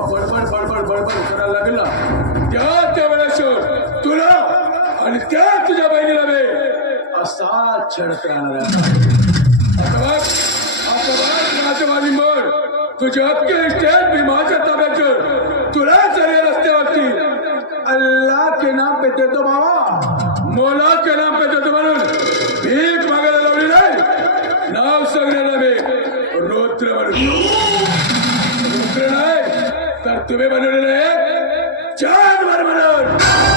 बडबड बडबड बडबड करायला लागला त्या वेळेस तुला आणि त्या तुझ्या बहिणीला मी असा छडत राहणार राजवाडी मोड तुझे अख्खे इस्टेट मी माझ्या ताब्यात तुला सगळ्या रस्त्यावरती अल्लाह के नाम पे देतो बाबा मौला के नाम पे देतो म्हणून भीक मागायला लावली नाही नाव सगळ्याला मी रुद्र म्हणून रुद्र नाही तर तुम्ही बनवलेलं आहे जानवर म्हणून